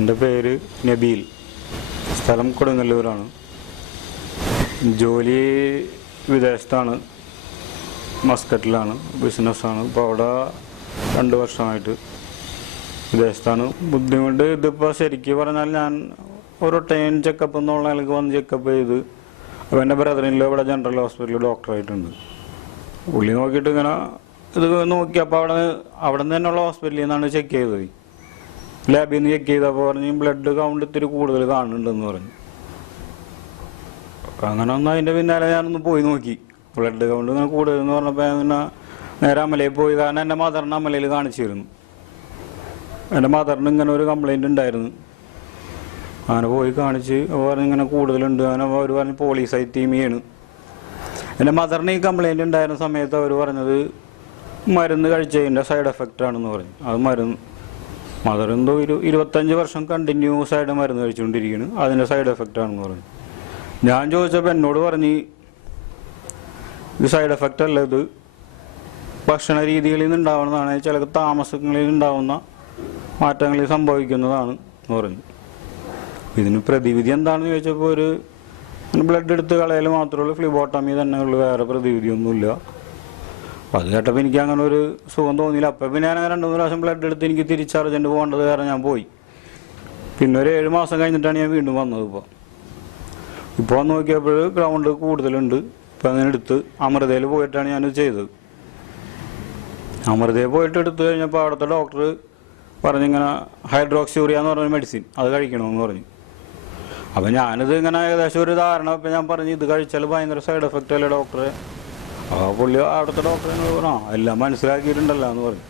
എന്റെ പേര് നബീൽ. സ്ഥലം കൊടുങ്ങല്ലൂരാണ്. ജോലി വിദേശത്താണ്. മസ്കറ്റിലാണ്. ബിസിനസ്സാണ് ഇപ്പോൾ അവിടെ രണ്ട് വർഷമായിട്ട് വിദേശത്താണ്. ബുദ്ധിമുട്ട് ഇതിപ്പോൾ ശരിക്കും പറഞ്ഞാൽ ഞാൻ ഒരു ടൈം ചെക്കപ്പ് എന്നുള്ള നിലയ്ക്ക് വന്ന് ചെക്കപ്പ് ചെയ്ത് അപ്പോൾ എന്റെ ബ്രദറിനിലോ ഇവിടെ ജനറൽ ഹോസ്പിറ്റലിൽ ഡോക്ടറായിട്ടുണ്ട് പുള്ളി നോക്കിയിട്ട് ഇങ്ങനെ ഇത് നോക്കിയപ്പോൾ അവിടെ അവിടെ നിന്ന് തന്നെയുള്ള ഹോസ്പിറ്റലിൽ നിന്നാണ് ചെക്ക് ചെയ്തത്. ലാബിൽ നിന്ന് ചെക്ക് ചെയ്തപ്പോൾ പറഞ്ഞ് ബ്ലഡ് കൗണ്ട് ഇത്തിരി കൂടുതൽ കാണുന്നുണ്ടെന്ന് പറഞ്ഞു. അങ്ങനെ ഒന്ന് അതിന്റെ പിന്നാലെ ഞാനൊന്ന് പോയി നോക്കി. ബ്ലഡ് കൗണ്ട് ഇങ്ങനെ കൂടുതലെന്ന് പറഞ്ഞപ്പോൾ ഞാൻ പിന്നെ നേരെ അമലയിൽ പോയി. കാരണം എന്റെ മദറിന് അമലയിൽ കാണിച്ചിരുന്നു എന്റെ മദറിന് ഇങ്ങനെ ഒരു കംപ്ലൈന്റ് ഉണ്ടായിരുന്നു. അങ്ങനെ പോയി കാണിച്ച് അവർ ഇങ്ങനെ കൂടുതലുണ്ട്. അങ്ങനെ അവർ പറഞ്ഞ് പോളിസൈത്തീമിയാണ് എന്റെ മദറിന് ഈ കംപ്ലൈന്റ് ഉണ്ടായിരുന്ന സമയത്ത് അവർ പറഞ്ഞത് മരുന്ന് കഴിച്ചതിന്റെ സൈഡ് എഫക്റ്റ് ആണെന്ന് പറഞ്ഞു. അത് മരുന്ന് മദർ എന്തോ ഒരു ഇരുപത്തഞ്ച് വർഷം കണ്ടിന്യൂസ് ആയിട്ട് മരുന്ന് കഴിച്ചുകൊണ്ടിരിക്കുന്നു. അതിന്റെ സൈഡ് എഫക്റ്റ് ആണെന്ന് പറഞ്ഞു. ഞാൻ ചോദിച്ചപ്പോൾ എന്നോട് പറഞ്ഞ് ഇത് സൈഡ് എഫക്റ്റ് അല്ല ഇത്. ഭക്ഷണ രീതികളിൽ നിന്ന് ഉണ്ടാവുന്നതാണ് ചില താമസങ്ങളിൽ ഉണ്ടാവുന്ന മാറ്റങ്ങളിൽ സംഭവിക്കുന്നതാണ് എന്ന് പറഞ്ഞു. ഇതിന് പ്രതിവിധി എന്താണെന്ന് ചോദിച്ചപ്പോൾ ഒരു ബ്ലഡ് എടുത്ത് കളയൽ മാത്രമേ ഉള്ളൂ. ഫ്ലിബോട്ടമി തന്നെ ഉള്ളൂ. വേറെ പ്രതിവിധിയൊന്നുമില്ല. അത് കേട്ടപ്പോൾ എനിക്ക് അങ്ങനെ ഒരു സുഖം തോന്നിയില്ല. അപ്പം പിന്നെ ഞാൻ രണ്ട് മൂന്ന് പ്രാവശ്യം ബ്ലഡ് എടുത്ത് എനിക്ക് തിരിച്ച് അർജന്റ് പോകേണ്ടത് കാരണം ഞാൻ പോയി. പിന്നെ ഒരു ഏഴ് മാസം കഴിഞ്ഞിട്ടാണ് ഞാൻ വീണ്ടും വന്നത് ഇപ്പോൾ ഇപ്പോൾ നോക്കിയപ്പോൾ ഗ്രൗണ്ട് കൂടുതലുണ്ട്. ഇപ്പം അങ്ങനെ എടുത്ത് അമൃതയിൽ പോയിട്ടാണ് ഞാൻ ചെയ്തത്. അമൃതയിൽ പോയിട്ട് എടുത്തു കഴിഞ്ഞപ്പോൾ അവിടുത്തെ ഡോക്ടർ പറഞ്ഞിങ്ങനെ ഹൈഡ്രോക്സ്യൂറിയ എന്ന് പറഞ്ഞ മെഡിസിൻ അത് കഴിക്കണമെന്ന് പറഞ്ഞു. അപ്പം ഞാനിത് ഇങ്ങനെ ഏകദേശം ഒരു ധാരണ ഇപ്പം ഞാൻ പറഞ്ഞു ഇത് കഴിച്ചാൽ ഭയങ്കര സൈഡ് എഫക്റ്റ് അല്ലേ ഡോക്ടറെ ആ പുള്ളി അവിടുത്തെ ഡോക്ടറെ പറഞ്ഞു എല്ലാം മനസ്സിലാക്കിയിട്ടുണ്ടല്ലോ എന്ന് പറഞ്ഞു.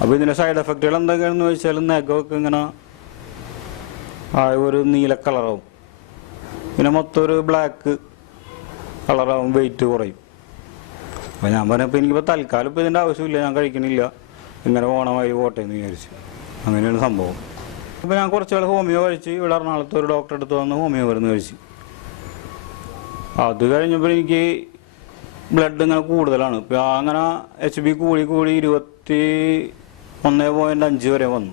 അപ്പോൾ ഇതിന്റെ സൈഡ് എഫക്റ്റുകൾ എന്തൊക്കെയാണെന്ന് ചോദിച്ചാൽ നഖമൊക്കെ ഇങ്ങനെ ആ ഒരു നീല കളറാവും. പിന്നെ മൊത്തം ഒരു ബ്ലാക്ക് കളറാവും വെയിറ്റ് കുറയും. അപ്പോൾ ഞാൻ പറഞ്ഞപ്പോൾ എനിക്കിപ്പോൾ തൽക്കാലം ഇപ്പോൾ ഇതിന്റെ ആവശ്യമില്ല ഞാൻ കഴിക്കണില്ല. ഇങ്ങനെ ഓണമായി പോട്ടെ എന്ന് വിചാരിച്ചു. അങ്ങനെയാണ് സംഭവം. അപ്പോൾ ഞാൻ കുറച്ച് നാൾ ഹോമിയോ കഴിച്ച് ഇവിടെ എറണാകുളത്ത് ഒരു ഡോക്ടറെ അടുത്ത് വന്ന് ഹോമിയോ മരുന്ന് കഴിച്ച്. അത് കഴിഞ്ഞപ്പോൾ എനിക്ക് ബ്ലഡ് ഇങ്ങനെ കൂടുതലാണ്. ഇപ്പം അങ്ങനെ എച്ച് ബി കൂടി കൂടി ഇരുപത്തി ഒന്ന് പോയിന്റ് അഞ്ച് വരെ വന്നു.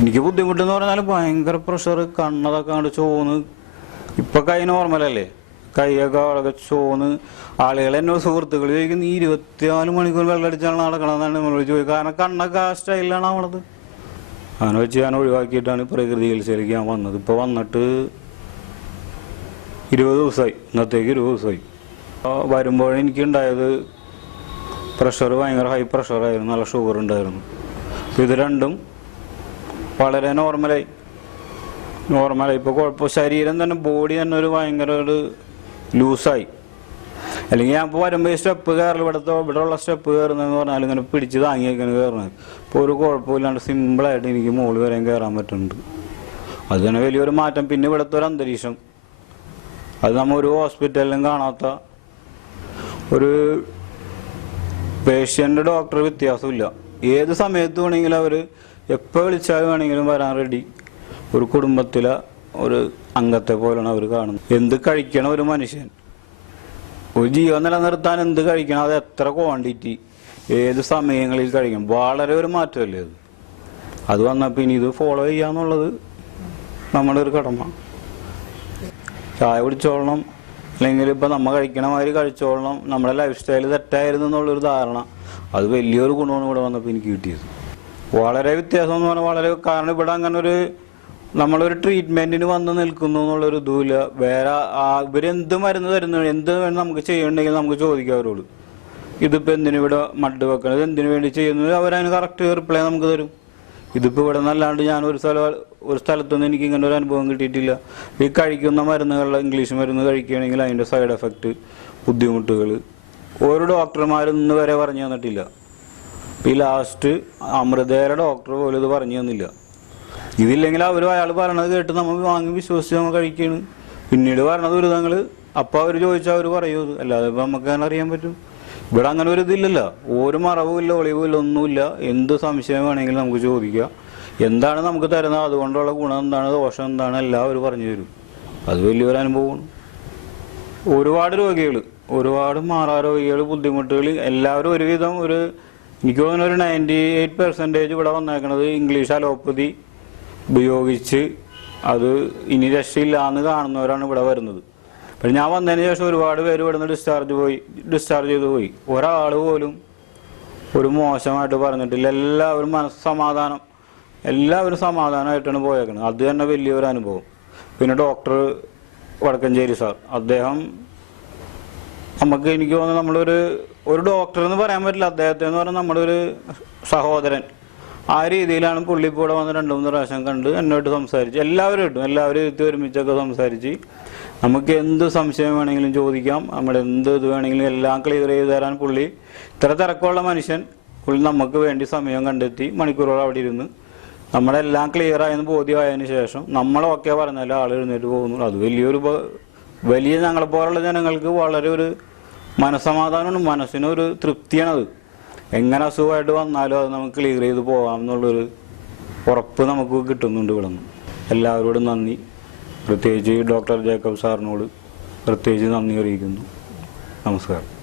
എനിക്ക് ബുദ്ധിമുട്ടെന്ന് പറഞ്ഞാൽ ഭയങ്കര പ്രഷർ കണ്ണതൊക്കെ അങ്ങോട്ട് ചോന്ന്. ഇപ്പം കൈ നോർമലല്ലേ കൈയൊക്കെ അവളൊക്കെ ചോന്ന്. ആളുകൾ എന്നോട് സുഹൃത്തുക്കൾ ചോദിക്കും നീ ഇരുപത്തിനാല് മണിക്കൂർ വെള്ളമടിച്ചാണ് നടക്കണമെന്നാണ് നമ്മളോട് ചോദിക്കുക കാരണം കണ്ണൊക്കെ ആ സ്റ്റൈലിലാണ് അവളത്. അങ്ങനെ വെച്ച് ഞാൻ ഒഴിവാക്കിയിട്ടാണ് പ്രകൃതി ചികിത്സയിലേക്ക് ഞാൻ വന്നത്. ഇപ്പോൾ വന്നിട്ട് ഇരുപത് ദിവസമായി ഇന്നത്തേക്ക് ഇരുപത് ദിവസമായി വരുമ്പോൾ എനിക്കുണ്ടായത് പ്രഷർ ഭയങ്കര ഹൈ പ്രഷറായിരുന്നു നല്ല ഷുഗർ ഉണ്ടായിരുന്നു. ഇത് രണ്ടും വളരെ നോർമലായി നോർമലായി ഇപ്പോൾ കുഴപ്പം ശരീരം തന്നെ ബോഡി തന്നെ ഒരു ഭയങ്കര ഒരു ലൂസായി അല്ലെങ്കിൽ ഞാൻ ഇപ്പോൾ വരുമ്പോൾ ഈ സ്റ്റെപ്പ് കയറി ഇവിടുത്തെ ഇവിടെ ഉള്ള സ്റ്റെപ്പ് കയറുന്നതെന്ന് പറഞ്ഞാൽ ഇങ്ങനെ പിടിച്ച് താങ്ങിയൊക്കെയാണ് കയറുന്നത്. ഇപ്പോൾ ഒരു കുഴപ്പമില്ലാണ്ട് സിമ്പിളായിട്ട് എനിക്ക് മുകളിൽ വരെയും കയറാൻ പറ്റുന്നുണ്ട്. അത് തന്നെ വലിയൊരു മാറ്റം. പിന്നെ ഇവിടുത്തെ ഒരു അന്തരീക്ഷം. അത് നമ്മൾ ഒരു ഹോസ്പിറ്റലിലും കാണാത്ത ഒരു പേഷ്യന്റ് ഡോക്ടർ വ്യത്യാസമില്ല. ഏത് സമയത്ത് വേണമെങ്കിലും അവർ എപ്പോൾ വിളിച്ചാൽ വേണമെങ്കിലും വരാൻ റെഡി ഒരു കുടുംബത്തിലെ ഒരു അംഗത്തെ പോലെയാണ് അവർ കാണുന്നത്. എന്ത് കഴിക്കണം ഒരു മനുഷ്യൻ? ഒരു ജീവൻ നിലനിർത്താൻ എന്ത് കഴിക്കണം? അത് എത്ര ക്വാണ്ടിറ്റി ഏത് സമയങ്ങളിൽ കഴിക്കണം? വളരെ ഒരു മാറ്റമല്ലേ അത്? അത് വന്നപ്പോൾ ഇനി ഇത് ഫോളോ ചെയ്യാന്നുള്ളത് നമ്മുടെ ഒരു കടമ. ചായ കുടിച്ചോളണം. അല്ലെങ്കിൽ ഇപ്പം നമ്മൾ കഴിക്കണ മാതിരി കഴിച്ചോളണം. നമ്മുടെ ലൈഫ് സ്റ്റൈൽ തെറ്റായിരുന്നു എന്നുള്ളൊരു ധാരണ. അത് വലിയൊരു ഗുണമാണ് ഇവിടെ വന്നപ്പോൾ എനിക്ക് കിട്ടിയത്. വളരെ വ്യത്യാസം എന്ന് പറഞ്ഞാൽ വളരെ കാരണം ഇവിടെ അങ്ങനെ ഒരു നമ്മളൊരു ട്രീറ്റ്മെന്റിന് വന്ന് നിൽക്കുന്നു എന്നുള്ളൊരു ഇതുമില്ല വേറെ ഇവരെന്ത് മരുന്ന് തരുന്നു എന്ത് വേണം നമുക്ക് ചെയ്യണമെങ്കിൽ നമുക്ക് ചോദിക്കാം അവരോട് ഇതിപ്പോൾ എന്തിനു ഇവിടെ മഡ് വെക്കണത്? എന്തിനു വേണ്ടി ചെയ്യുന്നത്? അവരതിന് കറക്റ്റ് റിപ്ലൈ നമുക്ക് തരും. ഇതിപ്പോൾ ഇവിടെ നല്ലാണ്ട് ഞാൻ ഒരു സ്ഥല ഒരു സ്ഥലത്തൊന്നും എനിക്ക് ഇങ്ങനെ ഒരു അനുഭവം കിട്ടിയിട്ടില്ല. ഈ കഴിക്കുന്ന മരുന്നുകൾ ഇംഗ്ലീഷ് മരുന്ന് കഴിക്കുകയാണെങ്കിൽ അതിന്റെ സൈഡ് എഫക്റ്റ് ബുദ്ധിമുട്ടുകൾ ഒരു ഡോക്ടർമാരും ഇന്ന് വരെ പറഞ്ഞു തന്നിട്ടില്ല. ഈ ലാസ്റ്റ് അമൃതയുടെ ഡോക്ടർ പോലും ഇത് പറഞ്ഞു തന്നില്ല. ഇതില്ലെങ്കിൽ അവർ അയാൾ പറയണത് കേട്ട് നമ്മൾ വാങ്ങി വിശ്വസിച്ച് നമ്മൾ കഴിക്കുകയാണ് പിന്നീട് പറയണ ദുരിതങ്ങൾ അപ്പോൾ അവർ ചോദിച്ചാൽ അവർ പറയൂ അല്ലാതെ ഇപ്പം നമുക്ക് അങ്ങനെ അറിയാൻ പറ്റും. ഇവിടെ അങ്ങനെ ഒരു ഇതില്ലല്ലോ. ഒരു മറവുമില്ല ഒളിവുമില്ല ഒന്നുമില്ല. എന്ത് സംശയം വേണമെങ്കിലും നമുക്ക് ചോദിക്കാം. എന്താണ് നമുക്ക് തരുന്നത്? അതുകൊണ്ടുള്ള ഗുണം എന്താണ്? ദോഷം എന്താണ്? എല്ലാം അവർ പറഞ്ഞു തരും. അത് വലിയൊരു അനുഭവമാണ്. ഒരുപാട് രോഗികൾ ഒരുപാട് മാറാ രോഗികൾ ബുദ്ധിമുട്ടുകൾ എല്ലാവരും ഒരുവിധം ഒരു എനിക്ക് തോന്നുന്നു ഒരു നയന്റി എയ്റ്റ് പെർസെന്റേജ് ഇവിടെ വന്നേക്കണത് ഇംഗ്ലീഷ് അലോപ്പതി ഉപയോഗിച്ച് അത് ഇനി രക്ഷയില്ല എന്ന് കാണുന്നവരാണ് ഇവിടെ വരുന്നത്. പക്ഷെ ഞാൻ വന്നതിന് ശേഷം ഒരുപാട് പേര് ഇവിടുന്ന് ഡിസ്ചാർജ് പോയി. ഡിസ്ചാർജ് ചെയ്ത് പോയി. ഒരാൾ പോലും ഒരു മോശമായിട്ട് പറഞ്ഞിട്ടില്ല. എല്ലാവരും മനസ്സമാധാനം എല്ലാവരും സമാധാനമായിട്ടാണ് പോയേക്കുന്നത് അത് തന്നെ വലിയൊരു അനുഭവം. പിന്നെ ഡോക്ടർ വടക്കഞ്ചേരി സാർ അദ്ദേഹം നമുക്ക് എനിക്ക് തോന്നുന്നു നമ്മളൊരു ഒരു ഡോക്ടർ എന്ന് പറയാൻ പറ്റില്ല. അദ്ദേഹത്തെ എന്ന് പറഞ്ഞാൽ നമ്മളൊരു സഹോദരൻ. ആ രീതിയിലാണ് പുള്ളി ഇപ്പോൾ വന്ന് രണ്ട് മൂന്ന് പ്രാവശ്യം കണ്ട് എന്നോട്ട് സംസാരിച്ച് എല്ലാവരും കിട്ടും എല്ലാവരും എത്തി ഒരുമിച്ചൊക്കെ സംസാരിച്ച് നമുക്ക് എന്ത് സംശയം വേണമെങ്കിലും ചോദിക്കാം. നമ്മുടെ എന്ത് ഇത് വേണമെങ്കിലും എല്ലാം ക്ലിയർ ചെയ്ത് തരാൻ പുള്ളി ഇത്ര തിരക്കുള്ള മനുഷ്യൻ. പുള്ളി നമുക്ക് വേണ്ടി സമയം കണ്ടെത്തി മണിക്കൂറോളം അവിടെ ഇരുന്ന് നമ്മളെല്ലാം ക്ലിയർ ആയെന്ന് ബോധ്യമായതിനു ശേഷം നമ്മളൊക്കെ പറഞ്ഞാലും ആൾ എഴുന്നേറ്റ് പോകുന്നു അത് വലിയൊരു വലിയ ഞങ്ങളെ ഞങ്ങളെപ്പോലുള്ള ജനങ്ങൾക്ക് വളരെ ഒരു മനസമാധാനമാണ് മനസ്സിനൊരു തൃപ്തിയാണത്. എങ്ങനെ അസുഖമായിട്ട് വന്നാലും അത് നമുക്ക് ക്ലിയർ ചെയ്ത് പോകാം എന്നുള്ളൊരു ഉറപ്പ് നമുക്ക് കിട്ടുന്നുണ്ട് ഇവിടെ നിന്ന്. എല്ലാവരോടും നന്ദി. പ്രത്യേകിച്ച് ഡോക്ടർ ജേക്കബ് സാറിനോട് പ്രത്യേകിച്ച് നന്ദി അറിയിക്കുന്നു. നമസ്കാരം.